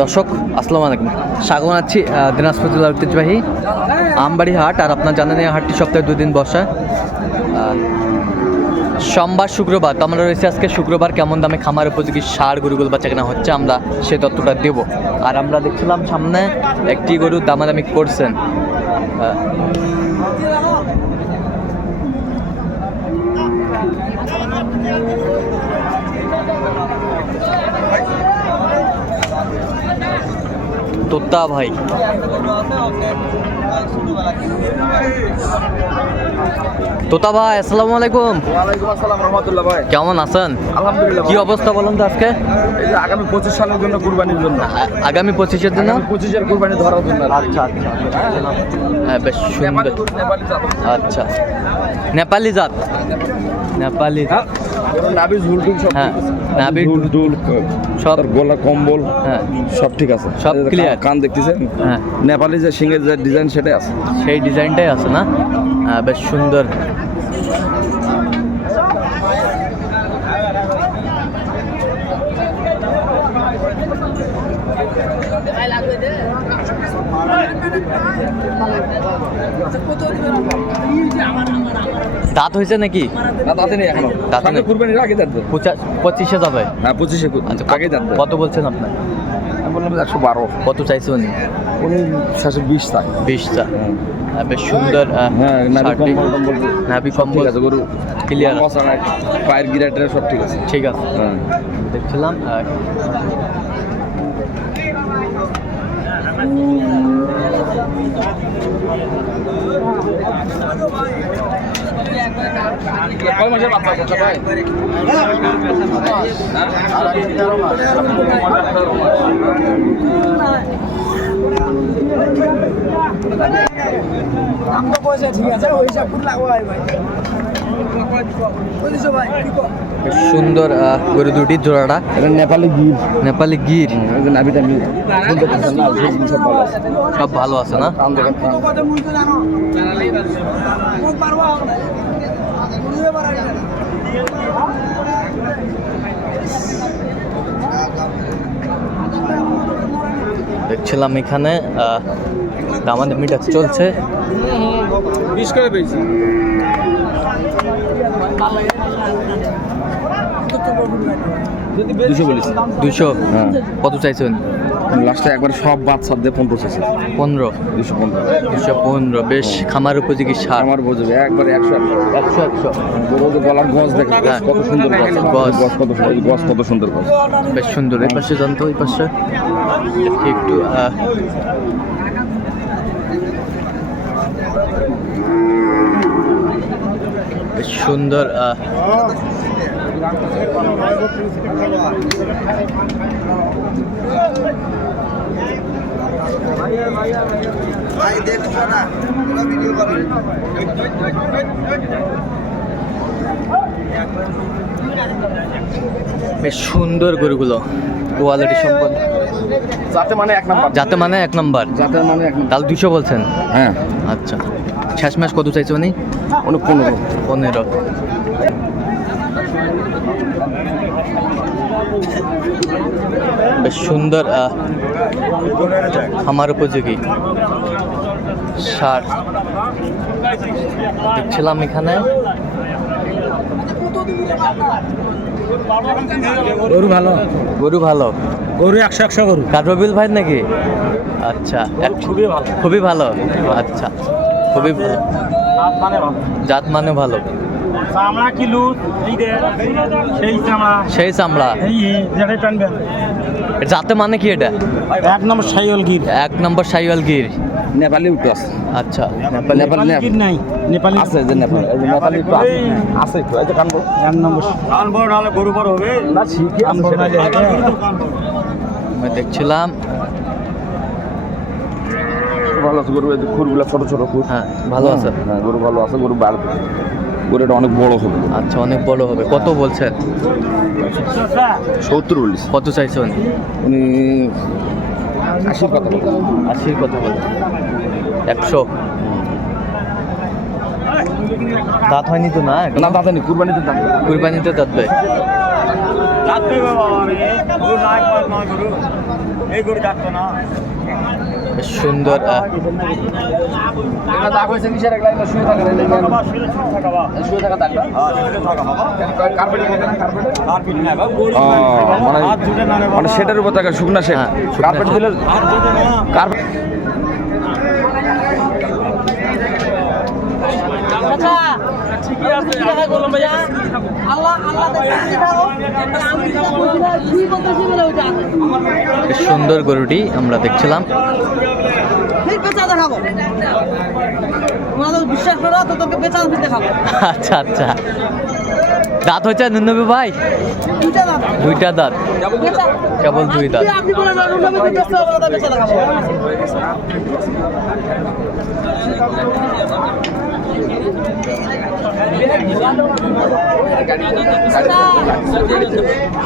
দর্শক আসসালামু আলাইকুম, স্বাগত জানাচ্ছি দিনাজপুর জেলার ঐতিহ্যবাহী আমবাড়ি হাট। আর আপনার জানেন এই হাটটি সপ্তাহে 2 দিন বসে, সোমবার শুক্রবার। তো আমরা রয়েছে আজকে শুক্রবার। কেমন দামে খামার উপযোগী ষাঁড় গরুগুলো বাচ্চা কেনা হচ্ছে আমরা সেই তথ্যটা দেব। আর আমরা দেখছিলাম সামনে একটি গরু দামাদামি করছেন। তোতা ভাই, তোতা ভাই আসসালামু আলাইকুম। ওয়ালাইকুম আসসালাম রহমতুল্লাহ ভাই, কেমন আছেন? আলহামদুলিল্লাহ। কি অবস্থা বলুন তো আজকে? এই যে আগামী 25 সালের জন্য কুরবানির জন্য, আগামী 25-এর জন্য 25-এর কুরবানি ধরার জন্য। আচ্ছা আচ্ছা, হ্যাঁ বেশ সুন্দর। নেপালি জাত। আচ্ছা, নেপালি জাত, নেপালি জাত। নাভি ঝুলটুল সব হ্যাঁ, ঠিক আছে। নাভি ঝুলটুল সব, তার গলা কম্বল হ্যাঁ সব ঠিক আছে, সব এই যে clear। কান দেখতেছেন, হ্যাঁ নেপালি যে সিংহের যে ডিজাইন সেটাই আছে। সেই ডিজাইনটাই আছে না? বেশ সুন্দর। দাঁত হয়েছে নাকি? না তাতে নেই এখনো, দাঁতে সামনে নেই। কুরবানির আগে দাঁত। 25-এ যাবে। হ্যাঁ 25-এ আচ্ছা, আগে দাঁত। কত বলছেন আপনার? আমি বললাম 112। কত চাইছে উনি? উনি 720 টাকা। 20টা। বেশ সুন্দর। হ্যাঁ নাভি শার্টটি, কম্বল টম্বল নাভি সব কম্বল ঠিক আছে, গরু ক্লিয়ার মশা নাই, পায়ের গিরাটের সব ঠিক আছে। ঠিক আছে। হ্যাঁ দেখছিলাম কয় মাসের বাচ্চা বাচ্চা ভাই? বেশ সুন্দর গরু দুটির জোড়াটা। এটা নেপালি গির। নেপালি গির, নাভিটা মিল সব ভালো আছে। সব ভালো আছে না? কান দেখেন, কান। দেখছিলাম এখানে দামাদামিটা চলছে। 20 করে পেয়েছি। দুশো বলেছি। 200। হ্যাঁ কত চাইছেন? লাস্টে একবার সব বাদ সাদ দিয়ে 15 চাইছে। 15। 215। 215 বেশ খামার উপযোগী সার। আমার বোঝবে একবার 100 100। গরু গলার গজ দেখে হ্যাঁ। কত সুন্দর গজ, গজ। গজ কত সুন্দর, গজ কত সুন্দর গজ। বেশ সুন্দর। এই পাশে জানতো, এই পাশে দেখি একটু বেশ সুন্দর। বেশ সুন্দর গরুগুলো, কোয়ালিটি সম্পন্ন। যাতে মানে এক নাম্বার, যাতে মানে 1 নম্বর। যাতে মানে এক নাম্বার। তাহলে 200 বলছেন? হ্যাঁ আচ্ছা, শেষ ম্যাচ কত চাইছে উনি? উনি 15। 15। বেশ সুন্দর খামার উপযোগী সার দেখছিলাম এখানে। গরু ভালো, গরু ভালো, গরু 100 গরু। কাটরবিল ভাই নাকি? আচ্ছা, খুবই ভালো, খুবই ভালো। আচ্ছা, খুবই ভালো, জাত মানে ভালো। চামড়া কি লুজ, এই যে সেই চামড়া, সেই চামড়া, এই যেটাই টানবেন। জাতে মানে কি এটা? 1 নম্বর সাইওয়াল গির। 1 নম্বর সাইওয়াল গির। নেপালি উঠে আছে। আচ্ছা, নেপালি গির নাই, নেপালি আছে, যে নেপালি, এই যে নেপালি একটু আছে, আছে একটু, এই যে কানবো। 1 নম্বর কান বড় নাহলে গরু বড় হবে না ঠিকই আছে সেটা। আমি দেখছিলাম। ভালো আছে গরু, এই যে খুরগুলা ছোট ছোট খুর। হ্যাঁ ভালো আছে। হ্যাঁ গরু ভালো আছে, গরু বাড়বে, গরুটা অনেক বড় হবে। আচ্ছা, অনেক বড় হবে। কত বলছেন? 70 বলিস। কত চাইছেন? উনি 80 কথা বলে। 80 কথা বলে। 100। দাঁত হয়নি তো? না না দাদা নি, কুরবানিতে দাম। কুরবানিতে দাঁত দেয়। যাচ্ছে বাবা রে গরু নাই মাল নয় গরু এই গরু যাচ্ছে না বেশ সুন্দর এটা দাগ হয়েছে কিসের একলা এটা শুয়ে থাকে রে বাবা শুনে থাকা বাবা শুয়ে থাকা দাগটা শুনে থাকা বাবা কার্পেট থাকে না কার্পেট কার্পেট না বাবা গরু মানে হাত জুড়ে না রে বাবা মানে সেটার উপর থাকে শুকনা শেড হ্যাঁ, শুকনা কার্পেট শেড। দিলে হাত জুড়ে না কার্পেট বেশ সুন্দর গরুটি আমরা দেখছিলাম। বিশ্বাস করো তো তোকে বেচা দেখাবো আচ্ছা আচ্ছা, দাঁত হচ্ছে নুনবী ভাই? দুইটা দাম দুইটা দাঁত, বেচা কেবল দুই দাঁত। আপনি বলেন বেচা দেখাবো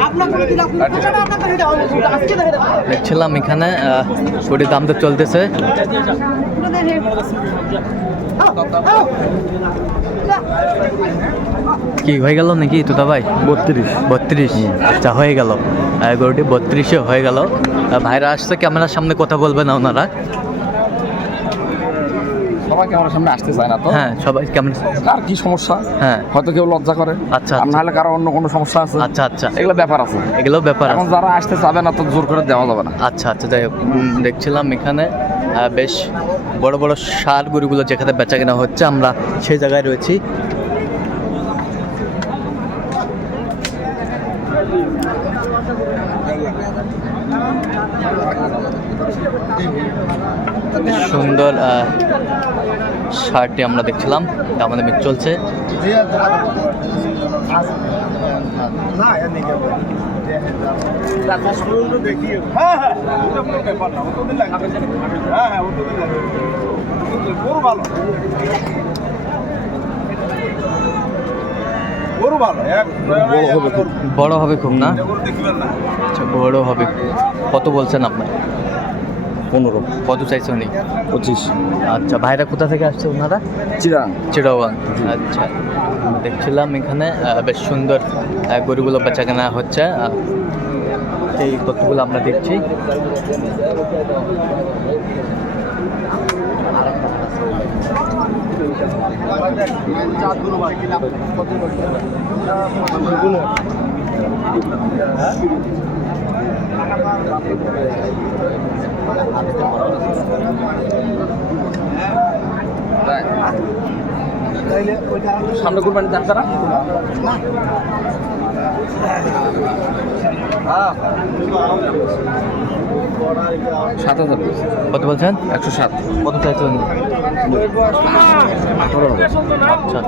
আপনাকে দিলাম আপনাকে দিতে হবে আজকে দেখে দেবো দেখছিলাম এখানে গরুটির দাম তো চলতেছে। কি হয়ে গেল নাকি তোতা ভাই? 32। আচ্ছা, হয়ে গেল গরুটি 32-এ হয়ে গেল। ভাইরা আসছে, ক্যামেরার সামনে কথা বলবে না ওনারা। সবাই ক্যামেরার সামনে আসতে চায় না তো হ্যাঁ, সবাই ক্যামেরা। কার কি সমস্যা হ্যাঁ, হয়তো কেউ লজ্জা করে আচ্ছা, আর নাহলে কারো অন্য কোনো সমস্যা আছে আচ্ছা আচ্ছা, এগুলো ব্যাপার আছে এগুলো ব্যাপার এখন আছে। যারা আসতে চাবে না তো জোর করে দেওয়া যাবে না আচ্ছা আচ্ছা, যাই হোক, দেখছিলাম এখানে বেশ বড় বড় ষাঁড় গরুগুলো যেখানে বেচা কেনা হচ্ছে, আমরা সেই জায়গায় রয়েছি। বেশ সুন্দর শার্টটি আমরা দেখছিলাম, দামাদামি চলছে। হ্যাঁ হ্যাঁ ওটা কোনো ব্যাপার না ওদের লাগবে হ্যাঁ হ্যাঁ ওদের লাগবে গরু ভালো গরু ভালো এক বড় হবে খুব না? গরু দেখবেন না আচ্ছা, বড় হবে। কত বলছেন আপনার? 15 কত চাইছে উনি? 25 আচ্ছা, ভাইরা কোথা থেকে আসছে ওনারা? চিরাং চিটাগাং। আচ্ছা, দেখছিলাম এখানে বেশ সুন্দর গরুগুলো বেচা কেনা হচ্ছে, সেই তথ্যগুলো আমরা দেখছি। সামনে কুরবানি দান করা সাত হাজার কত বলছেন? 107 কত চাইছে উনি? 18 হবে আচ্ছা,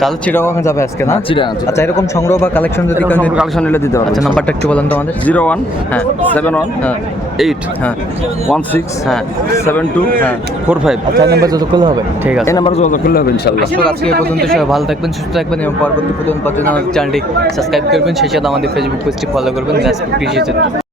তাহলে চিটাগাং যাবে আজকে না? চিরাং আচ্ছা, এরকম সংগ্রহ বা কালেকশন যদি কেউ নিতে- কালেকশন নিলে দিতে পারবো আচ্ছা, নাম্বারটা একটু বলেন তো আমাদের। 01 হ্যাঁ 71 হ্যাঁ 8 হ্যাঁ 16 হ্যাঁ 72 হ্যাঁ। 45 আচ্ছা, এই নাম্বার যত করলে হবে। ঠিক আছে, এই নাম্বারে যোগাযোগ করলে হবে ইনশাআল্লাহ। দর্শক, আজকে এই পর্যন্ত। সবাই ভালো থাকবেন, সুস্থ থাকবেন এবং পরবর্তী পর্যন্ত আমাদের চ্যানেলটি সাবস্ক্রাইব করবেন, সেই সাথে আমাদের ফেসবুক পেজটি ফলো করবেন, কৃষি চিত্র।